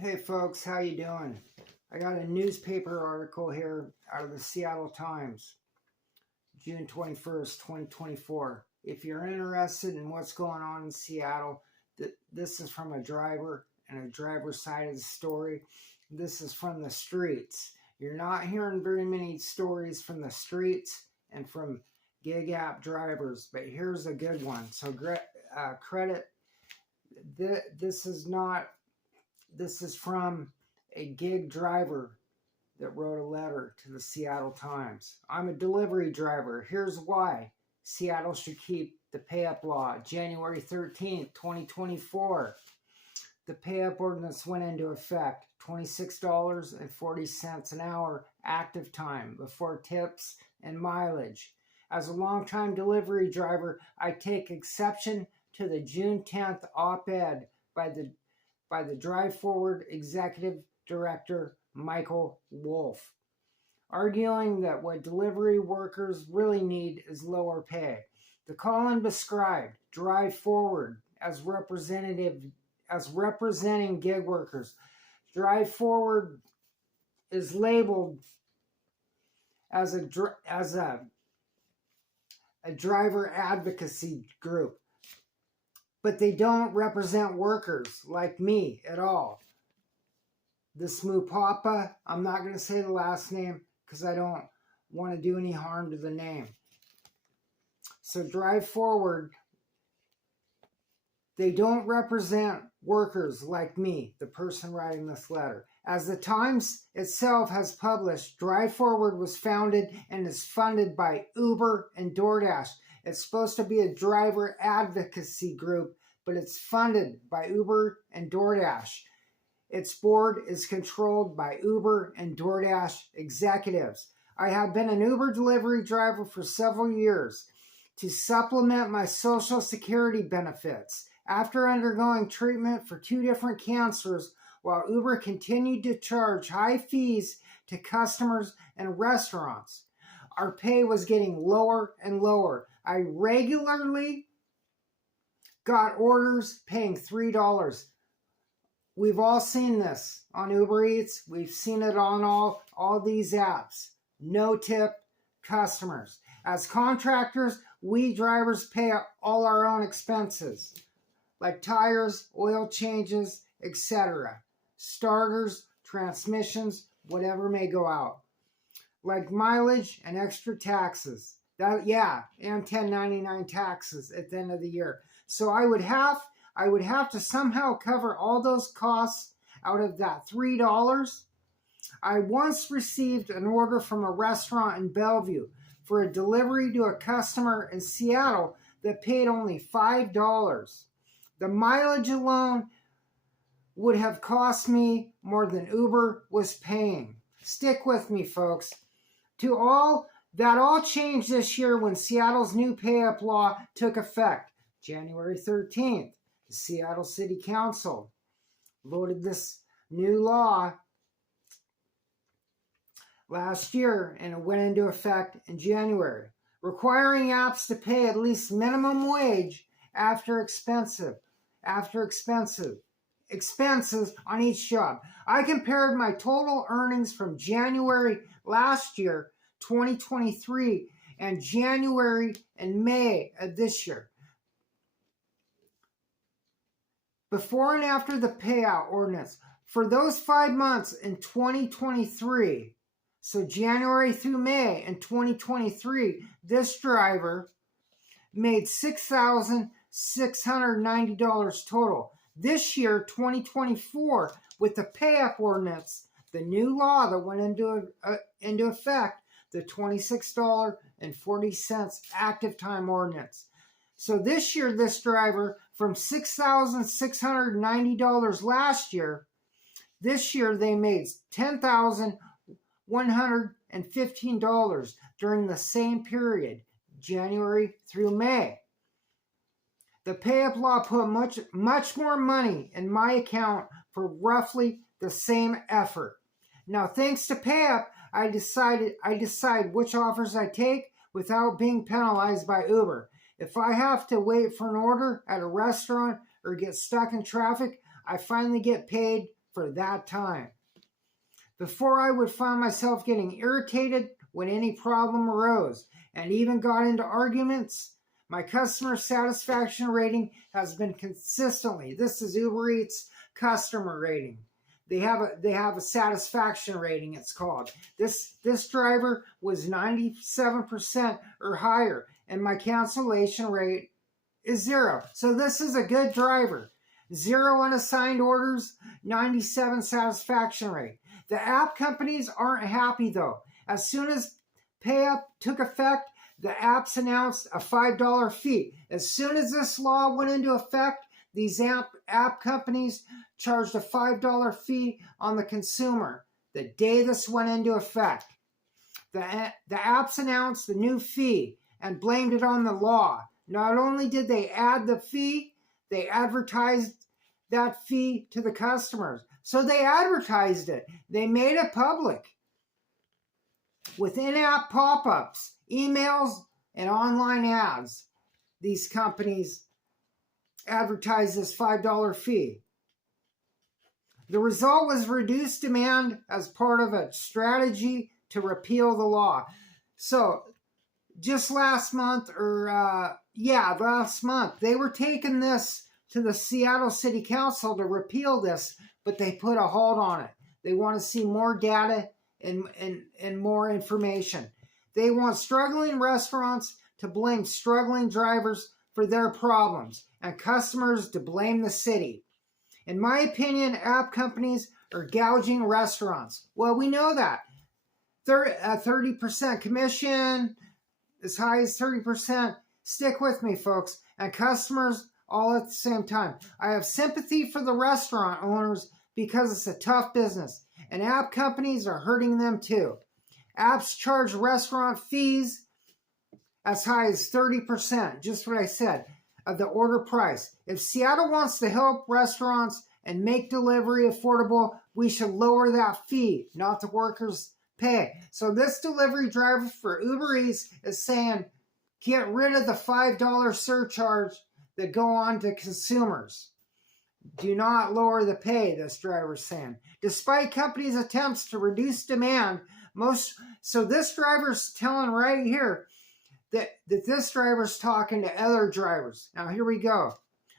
Hey folks, how you doing? I got a newspaper article here out of the Seattle Times, June 21st, 2024. If you're interested in what's going on in Seattle, this is from a driver and a driver's side of the story. This is from the streets. You're not hearing very many stories from the streets and from gig app drivers, but here's a good one. So credit. This is from a gig driver that wrote a letter to the Seattle Times. I'm a delivery driver. Here's why. Seattle should keep the pay-up law. January 13th, 2024. The pay-up ordinance went into effect. $26.40 an hour active time before tips and mileage. As a longtime delivery driver, I take exception to the June 10th op-ed by the Drive Forward Executive Director Michael Wolf, arguing that what delivery workers really need is lower pay. The column described Drive Forward as representing gig workers. Drive Forward is labeled as a driver advocacy group, but they don't represent workers like me at all. This Mupapa, I'm not going to say the last name because I don't want to do any harm to the name. So Drive Forward, they don't represent workers like me, the person writing this letter. As the Times itself has published, Drive Forward was founded and is funded by Uber and DoorDash. It's supposed to be a driver advocacy group, but it's funded by Uber and DoorDash. Its board is controlled by Uber and DoorDash executives. I have been an Uber delivery driver for several years to supplement my Social Security benefits. After undergoing treatment for 2 different cancers, while Uber continued to charge high fees to customers and restaurants, our pay was getting lower and lower. I regularly got orders paying $3. We've all seen this on Uber Eats. We've seen it on all these apps. No tip customers. As contractors, we drivers pay all our own expenses, like tires, oil changes, etc. Starters, transmissions, whatever may go out. Like mileage and extra taxes. And 1099 taxes at the end of the year. So I would have to somehow cover all those costs out of that $3. I once received an order from a restaurant in Bellevue for a delivery to a customer in Seattle that paid only $5. The mileage alone would have cost me more than Uber was paying. Stick with me, folks. That all changed this year when Seattle's new pay-up law took effect. January 13th, the Seattle City Council voted this new law last year, and it went into effect in January, requiring apps to pay at least minimum wage after expenses on each job. I compared my total earnings from January last year, 2023, and January and May of this year. Before and after the payout ordinance, for those 5 months in 2023, so January through May in 2023, this driver made $6,690 total. This year, 2024, with the pay-up ordinance, the new law that went into effect, the $26.40 active time ordinance. So this year, this driver, from $6,690 last year, this year they made $10,115 during the same period, January through May. The pay-up law put much more money in my account for roughly the same effort. Now, thanks to pay-up, I decide which offers I take without being penalized by Uber. If I have to wait for an order at a restaurant or get stuck in traffic, I finally get paid for that time. Before, I would find myself getting irritated when any problem arose and even got into arguments. My customer satisfaction rating has been consistently, this is Uber Eats customer rating. They have a satisfaction rating, it's called. This driver was 97% or higher, and my cancellation rate is 0. So this is a good driver. 0 unassigned orders, 97 satisfaction rate. The app companies aren't happy though. As soon as Pay Up took effect, the apps announced a $5 fee. As soon as this law went into effect, these app companies charged a $5 fee on the consumer the day this went into effect. The apps announced the new fee and blamed it on the law. Not only did they add the fee, they advertised that fee to the customers. So they advertised it. They made it public. With in-app pop-ups, emails, and online ads, these companies advertised this $5 fee. The result was reduced demand as part of a strategy to repeal the law. So just last month, last month, they were taking this to the Seattle City Council to repeal this, but they put a halt on it. They want to see more data and more information. They want struggling restaurants to blame struggling drivers for their problems and customers to blame the city. In my opinion, app companies are gouging restaurants. Well, we know that. 30% commission, as high as 30%. Stick with me, folks. And customers all at the same time. I have sympathy for the restaurant owners because it's a tough business. And app companies are hurting them too. Apps charge restaurant fees as high as 30%, just what I said, of the order price. If Seattle wants to help restaurants and make delivery affordable, we should lower that fee, not the workers' pay. So this delivery driver for Uber Eats is saying, get rid of the $5 surcharge that go on to consumers. Do not lower the pay, this driver's saying. Despite companies' attempts to reduce demand, so this driver's telling right here that this driver's talking to other drivers. Now here we go.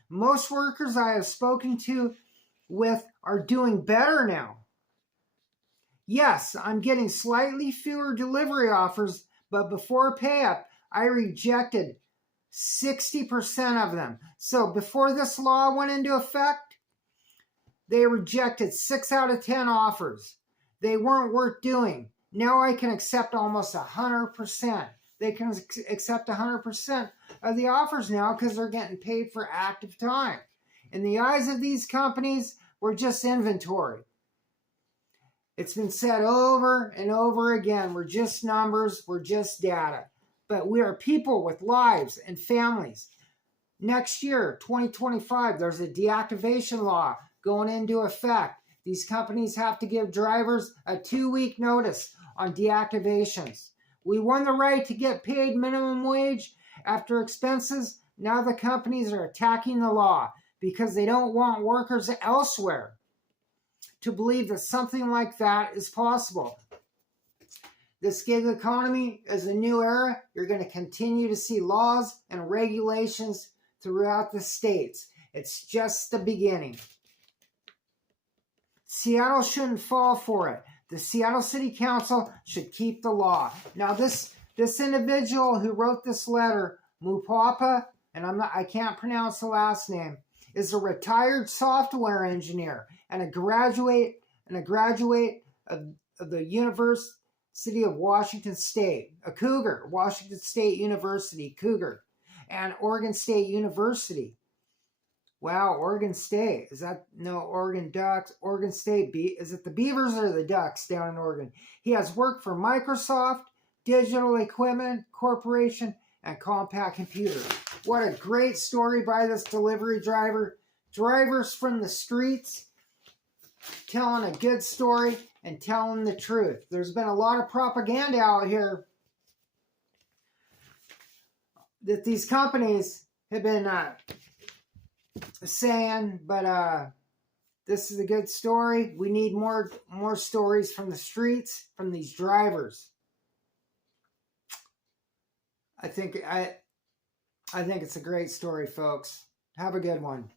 Most workers I have spoken to with are doing better now. Yes, I'm getting slightly fewer delivery offers, but before Pay Up, I rejected 60% of them. So before this law went into effect, they rejected 6 out of 10 offers. They weren't worth doing. Now I can accept almost 100%. They can accept 100% of the offers now because they're getting paid for active time. In the eyes of these companies, we're just inventory. It's been said over and over again. We're just numbers. We're just data. But we are people with lives and families. Next year, 2025, there's a deactivation law going into effect. These companies have to give drivers a 2-week notice on deactivations. We won the right to get paid minimum wage after expenses. Now the companies are attacking the law because they don't want workers elsewhere to believe that something like that is possible. This gig economy is a new era. You're going to continue to see laws and regulations throughout the states. It's just the beginning. Seattle shouldn't fall for it. The Seattle City Council should keep the law. Now, this individual who wrote this letter, Mupapa, and I can't pronounce the last name, is a retired software engineer and a graduate of the University of Washington State, a Cougar, Washington State University, Cougar, and Oregon State University. Wow, Oregon State. Is that, no, Oregon Ducks, Oregon State, is it the Beavers or the Ducks down in Oregon? He has worked for Microsoft, Digital Equipment Corporation, and Compaq Computer. What a great story by this delivery driver. Drivers from the streets telling a good story and telling the truth. There's been a lot of propaganda out here that these companies have been saying, but This is a good story. We need more stories from the streets, from these drivers. I think it's a great story, folks. Have a good one.